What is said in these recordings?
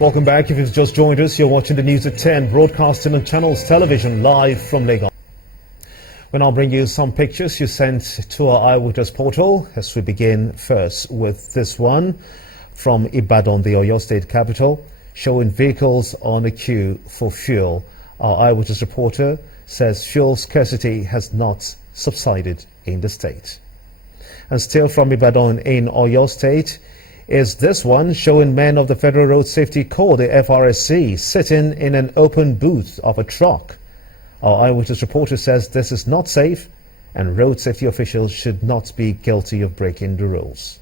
Welcome back. If you've just joined us, you're watching the News at 10, broadcasting on Channels Television live from Lagos. We'll now bring you some pictures you sent to our Eyewitness portal, as we begin first with this one from Ibadan, the Oyo State capital, showing vehicles on a queue for fuel. Our Eyewitness reporter says fuel scarcity has not subsided in the state. And still from Ibadan in Oyo State is this one showing men of the Federal Road Safety Corps, the FRSC, sitting in an open booth of a truck. Our Eyewitness reporter says this is not safe and road safety officials should not be guilty of breaking the rules.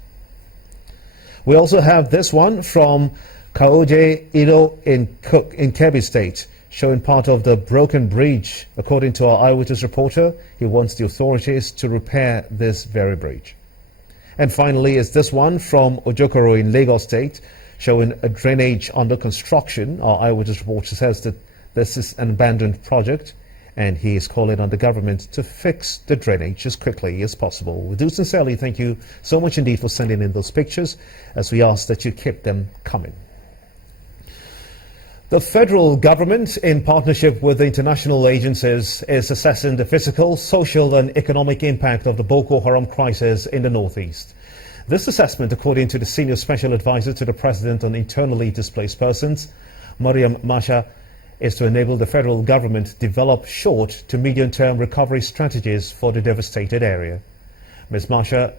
We also have this one from Kaoje Ido in Kebbi State, showing part of the broken bridge. According to our Eyewitness reporter, he wants the authorities to repair this very bridge. And finally is this one from Ojokoro in Lagos State, showing a drainage under construction. Our Eyewitness reporter says that this is an abandoned project and he is calling on the government to fix the drainage as quickly as possible. We do sincerely thank you so much indeed for sending in those pictures, as we ask that you keep them coming. The federal government, in partnership with the international agencies, is assessing the physical, social and economic impact of the Boko Haram crisis in the northeast. This assessment, according to the senior special advisor to the president on internally displaced persons, Mariam Masha, is to enable the federal government to develop short to medium-term recovery strategies for the devastated area. Ms. Masha,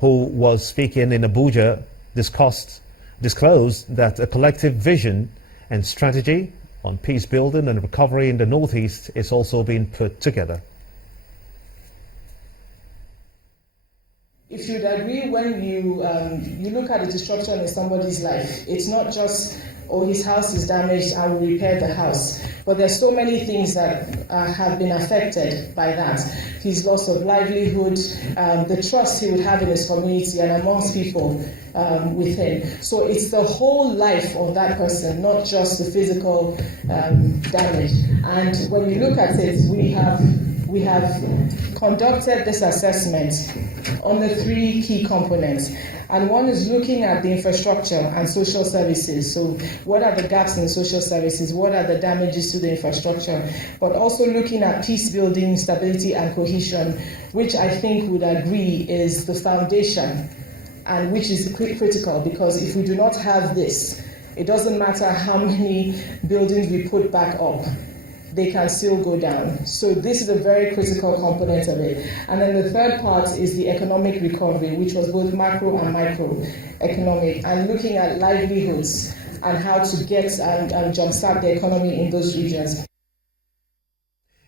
who was speaking in Abuja, disclosed that a collective vision and strategy on peace building and recovery in the northeast is also being put together. If you'd agree, when you look at the disruption in somebody's life, it's not just, oh, his house is damaged, I will repair the house. But there's so many things that have been affected by that. His loss of livelihood, the trust he would have in his community and amongst people with him. So it's the whole life of that person, not just the physical damage. And when you look at it, we have conducted this assessment on the three key components. And one is looking at the infrastructure and social services. So what are the gaps in social services? What are the damages to the infrastructure? But also looking at peace building, stability and cohesion, which I think would agree is the foundation and which is critical, because if we do not have this, it doesn't matter how many buildings we put back up, they can still go down. So this is a very critical component of it. And then the third part is the economic recovery, which was both macro and micro economic, and looking at livelihoods and how to get and jumpstart the economy in those regions.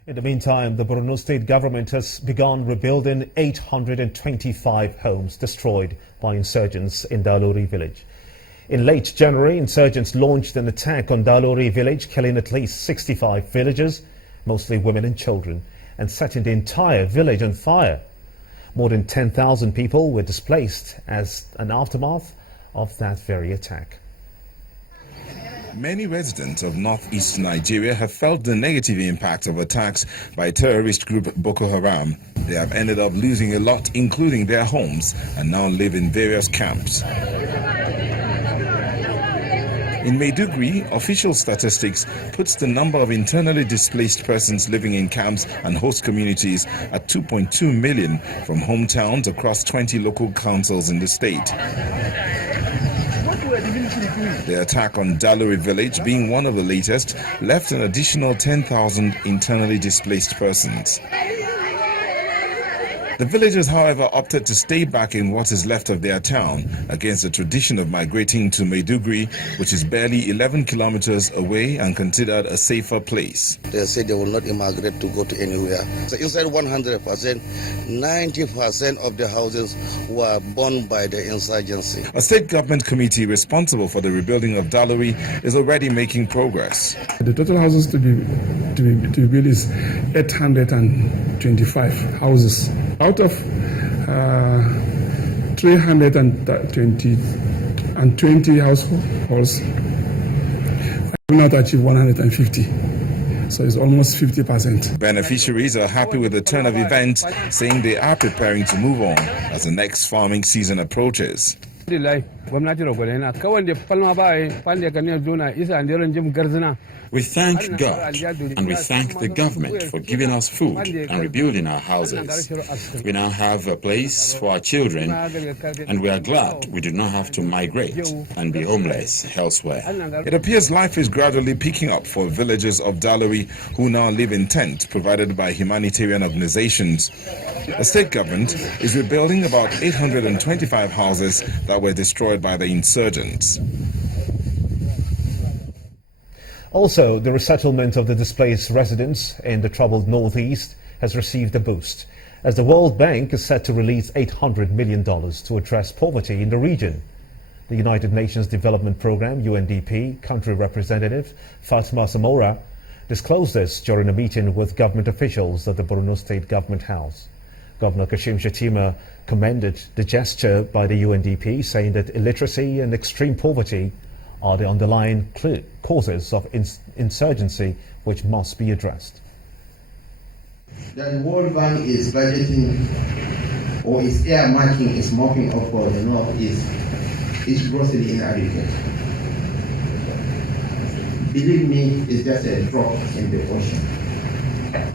In the meantime, the Borno state government has begun rebuilding 825 homes destroyed by insurgents in Dalori village. In late January, insurgents launched an attack on Dalori village, killing at least 65 villagers, mostly women and children, and setting the entire village on fire. More than 10,000 people were displaced as an aftermath of that very attack. Many residents of northeast Nigeria have felt the negative impact of attacks by terrorist group Boko Haram. They have ended up losing a lot, including their homes, and now live in various camps. In Maiduguri, official statistics puts the number of internally displaced persons living in camps and host communities at 2.2 million from hometowns across 20 local councils in the state. The attack on Dalori village, being one of the latest, left an additional 10,000 internally displaced persons. The villagers, however, opted to stay back in what is left of their town against the tradition of migrating to Maiduguri, which is barely 11 kilometers away and considered a safer place. They said they will not immigrate to go to anywhere. So inside 100%, 90% of the houses were burned by the insurgency. A state government committee responsible for the rebuilding of Dalori is already making progress. The total houses to be built is 825 houses. Out of 320 households, I will not achieve 150. So it's almost 50%. Beneficiaries are happy with the turn of events, saying they are preparing to move on as the next farming season approaches. We thank God and we thank the government for giving us food and rebuilding our houses. We now have a place for our children, and we are glad we do not have to migrate and be homeless elsewhere. It appears life is gradually picking up for villagers of Dalawi who now live in tents provided by humanitarian organizations. The state government is rebuilding about 825 houses that were destroyed by the insurgents. Also, the resettlement of the displaced residents in the troubled northeast has received a boost, as the World Bank is set to release $800 million to address poverty in the region. The United Nations Development Programme, UNDP, country representative Fatma Samora disclosed this during a meeting with government officials at the Borno State Government House. Governor Kashim Shettima commended the gesture by the UNDP, saying that illiteracy and extreme poverty are the underlying causes of insurgency which must be addressed. The World Bank is budgeting or is earmarking, is mopping up for the Northeast is grossly inadequate. Believe me, it's just a drop in the ocean.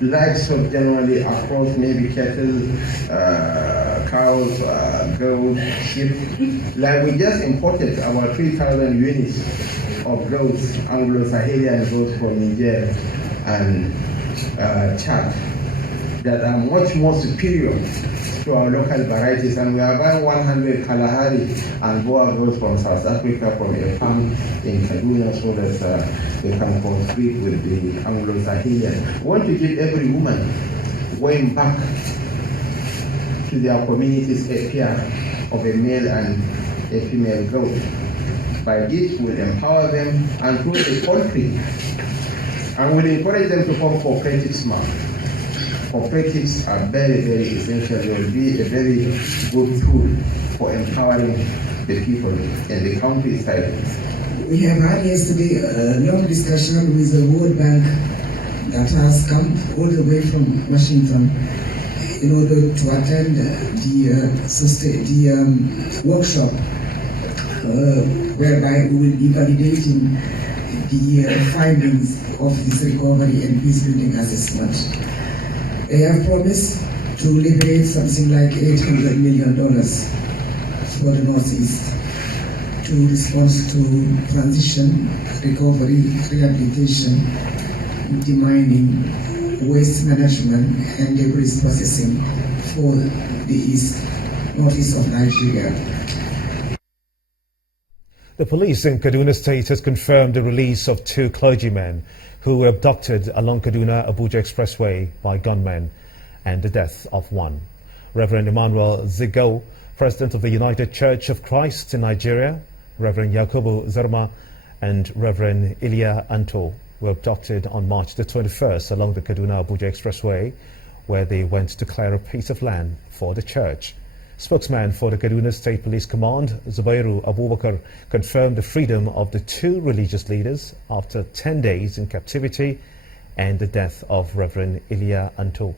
Livestock generally across maybe cattle, cows, goats, sheep. Like we just imported about 3,000 units of goats, Anglo-Sahelian goats from Niger and Chad, that are much more superior to our local varieties, and we are buying 100 Kalahari and Boa goats from South Africa from a farm in Kaduna so that they can compete with the Anglo-Sahelian. We want to give every woman going back to their communities a pair of a male and a female goat. By this, we'll empower them and grow the country, and we'll encourage them to form cooperatives now. Cooperatives are very, very essential. They will be a very good tool for empowering the people in the countryside. We have had yesterday a long discussion with the World Bank that has come all the way from Washington in order to attend the workshop whereby we will be validating the findings of this recovery and peace building assessment. They have promised to liberate something like $800 million for the Northeast to respond to transition, recovery, rehabilitation, demining, waste management, and debris processing for the northeast of Nigeria. The police in Kaduna State has confirmed the release of 2 clergymen who were abducted along Kaduna-Abuja Expressway by gunmen, and the death of one. Reverend Emmanuel Zigo, President of the United Church of Christ in Nigeria, Reverend Yakubu Zarma, and Reverend Ilya Anto were abducted on March the 21st along the Kaduna-Abuja Expressway, where they went to clear a piece of land for the church. Spokesman for the Kaduna State Police Command, Zubairu Abubakar, confirmed the freedom of the 2 religious leaders after 10 days in captivity and the death of Reverend Ilya Anto.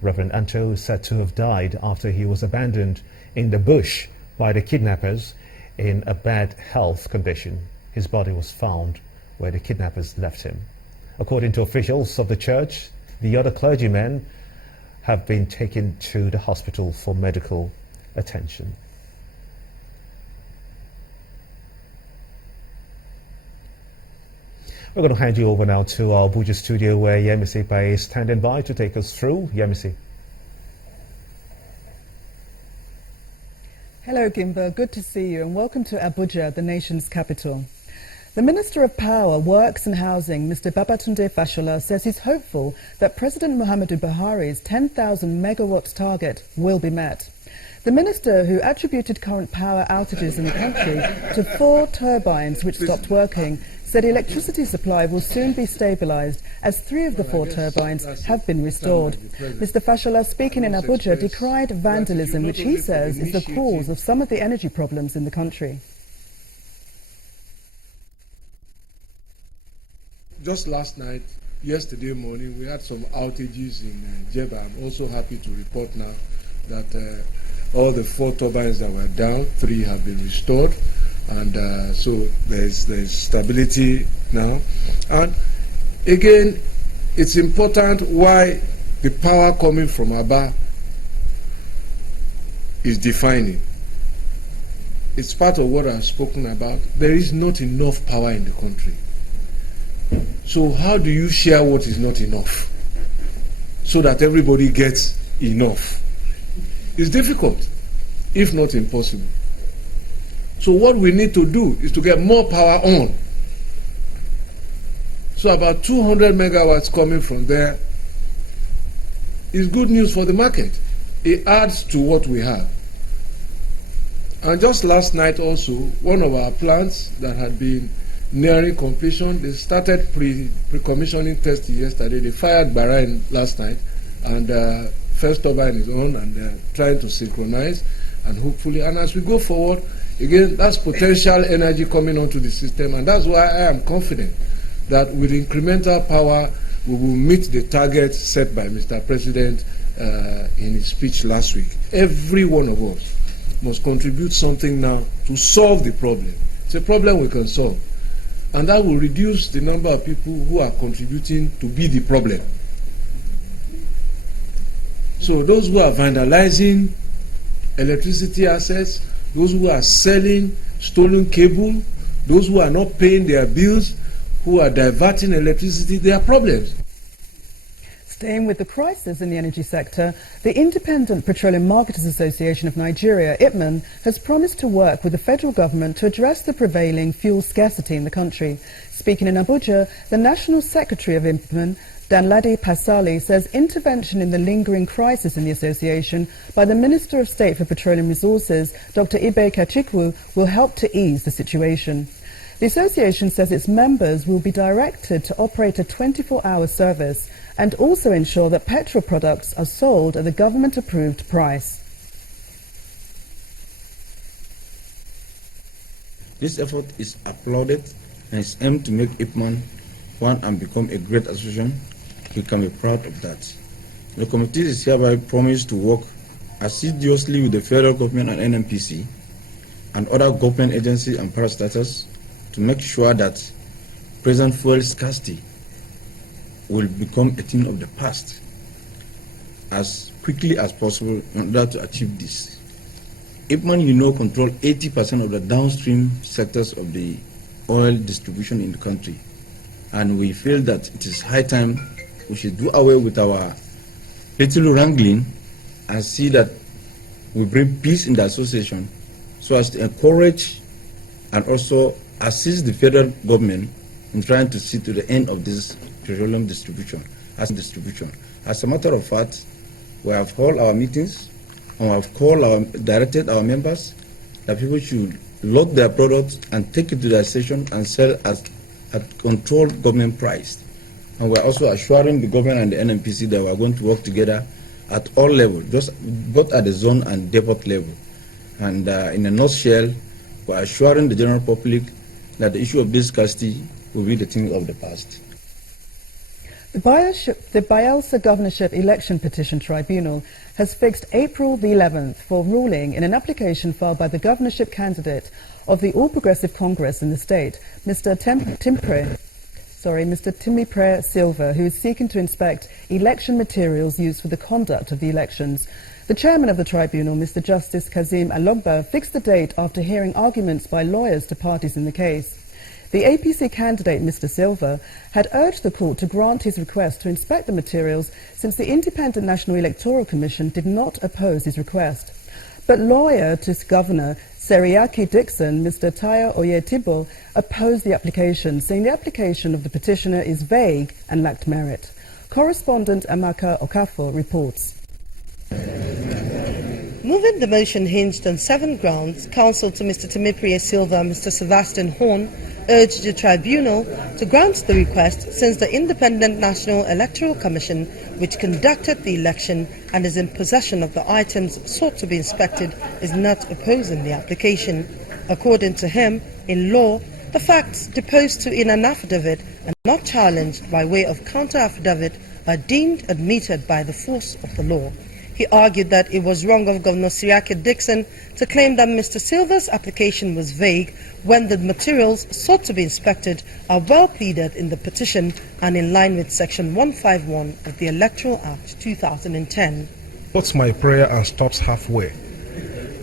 Reverend Anto is said to have died after he was abandoned in the bush by the kidnappers in a bad health condition. His body was found where the kidnappers left him. According to officials of the church, the other clergymen have been taken to the hospital for medical attention. We're going to hand you over now to our Abuja studio, where Yemisi Pai is standing by to take us through. Yemisi. Hello, Gimba. Good to see you, and welcome to Abuja, the nation's capital. The Minister of Power, Works and Housing, Mr. Babatunde Fashola, says he's hopeful that President Muhammadu Buhari's 10,000 megawatts target will be met. The minister, who attributed current power outages in the country to 4 turbines which stopped working, said electricity supply will soon be stabilized as 3 of the 4 turbines have been restored. Mr. Fashola, speaking in Abuja, decried vandalism, which he says is the cause of some of the energy problems in the country. Just last night, yesterday morning, we had some outages in Jeba. I'm also happy to report now that all the 4 turbines that were down, 3 have been restored. And so there's stability now. And again, it's important why the power coming from Aba is defining. It's part of what I've spoken about. There is not enough power in the country. So how do you share what is not enough so that everybody gets enough? It's difficult, if not impossible. So what we need to do is to get more power on. So about 200 megawatts coming from there is good news for the market. It adds to what we have. And just last night also, one of our plants that had been nearing completion, they started pre-commissioning testing yesterday. They fired Bahrain last night, and first turbine is on, and they're trying to synchronize, and hopefully, and as we go forward, again, that's potential energy coming onto the system, and that's why I am confident that with incremental power, we will meet the target set by Mr. President in his speech last week. Every one of us must contribute something now to solve the problem. It's a problem we can solve. And that will reduce the number of people who are contributing to be the problem. So those who are vandalizing electricity assets, those who are selling stolen cable, those who are not paying their bills, who are diverting electricity, there are problems. Staying with the crisis in the energy sector, the Independent Petroleum Marketers Association of Nigeria, IPMAN, has promised to work with the federal government to address the prevailing fuel scarcity in the country. Speaking in Abuja, the National Secretary of IPMAN, Danladi Pasali, says intervention in the lingering crisis in the association by the Minister of State for Petroleum Resources, Dr. Ibe Kachikwu, will help to ease the situation. The association says its members will be directed to operate a 24-hour service and also ensure that petrol products are sold at the government-approved price. This effort is applauded and is aimed to make IPMAN one and become a great association. We can be proud of that. The committee is hereby promised to work assiduously with the federal government and NNPC and other government agencies and parastatals to make sure that present fuel scarcity will become a thing of the past as quickly as possible in order to achieve this. IPMAN, control 80% of the downstream sectors of the oil distribution in the country. And we feel that it is high time we should do away with our little wrangling and see that we bring peace in the association so as to encourage and also assist the federal government in trying to see to the end of this petroleum distribution. As a matter of fact, we have held our meetings and we have directed our members that people should load their products and take it to the station and sell at controlled government price. And we're also assuring the government and the NNPC that we're going to work together at all levels, both at the zone and depot level. And in a nutshell, we're assuring the general public that the issue of this scarcity will be the thing of the past. The Bayelsa Governorship Election Petition Tribunal has fixed April the 11th for ruling in an application filed by the governorship candidate of the All Progressive Congress in the state, Mr. Timipre Silva, who is seeking to inspect election materials used for the conduct of the elections. The chairman of the tribunal, Mr. Justice Kazim Alogba, fixed the date after hearing arguments by lawyers to parties in the case. The APC candidate, Mr. Silva, had urged the court to grant his request to inspect the materials since the Independent National Electoral Commission did not oppose his request. But lawyer to Governor Seriaki Dixon, Mr. Tayo Oyetibo, opposed the application, saying the application of the petitioner is vague and lacked merit. Correspondent Amaka Okafor reports. Moving the motion hinged on 7 grounds, counsel to Mr. Timipre Silva and Mr. Sebastian Horn urged the tribunal to grant the request since the Independent National Electoral Commission, which conducted the election and is in possession of the items sought to be inspected, is not opposing the application. According to him, in law, The facts deposed to in an affidavit and not challenged by way of counter-affidavit are deemed admitted by the force of the law. He argued that it was wrong of Governor Siriake Dixon to claim that Mr. Silva's application was vague when the materials sought to be inspected are well pleaded in the petition and in line with Section 151 of the Electoral Act 2010. What's my prayer and stops halfway?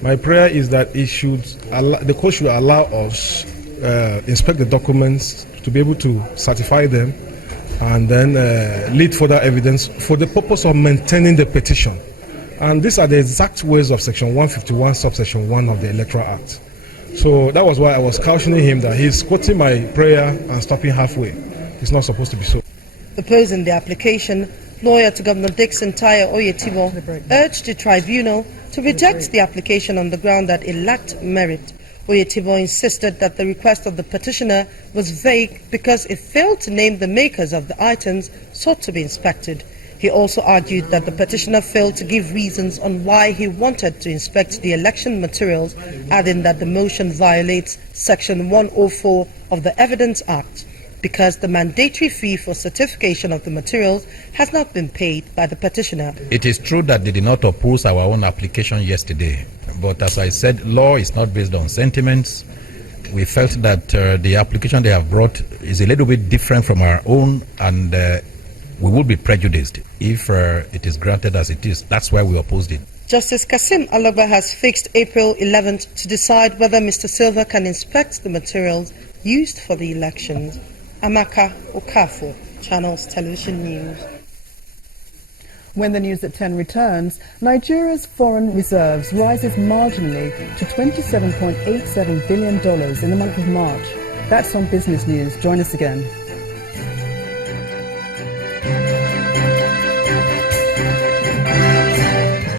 My prayer is that the court should allow us inspect the documents to be able to certify them and then lead further evidence for the purpose of maintaining the petition. And these are the exact words of Section 151, subsection 1 of the Electoral Act. So that was why I was cautioning him that he's quoting my prayer and stopping halfway. It's not supposed to be so. Opposing the application, lawyer to Governor Dixon, Tayo Oyetibo, urged the tribunal to reject the application on the ground that it lacked merit. Oyetibo insisted that the request of the petitioner was vague because it failed to name the makers of the items sought to be inspected. He also argued that the petitioner failed to give reasons on why he wanted to inspect the election materials, adding that the motion violates Section 104 of the Evidence Act because the mandatory fee for certification of the materials has not been paid by the petitioner. It is true that they did not oppose our own application yesterday, but as I said, law is not based on sentiments. We felt that the application they have brought is a little bit different from our own, and we would be prejudiced if it is granted as it is. That's why we opposed it. Justice Kasim Alogba has fixed April 11th to decide whether Mr. Silva can inspect the materials used for the elections. Amaka Okafor, Channels Television News. When the news at 10 returns, Nigeria's foreign reserves rises marginally to $27.87 billion in the month of March. That's on Business News. Join us again.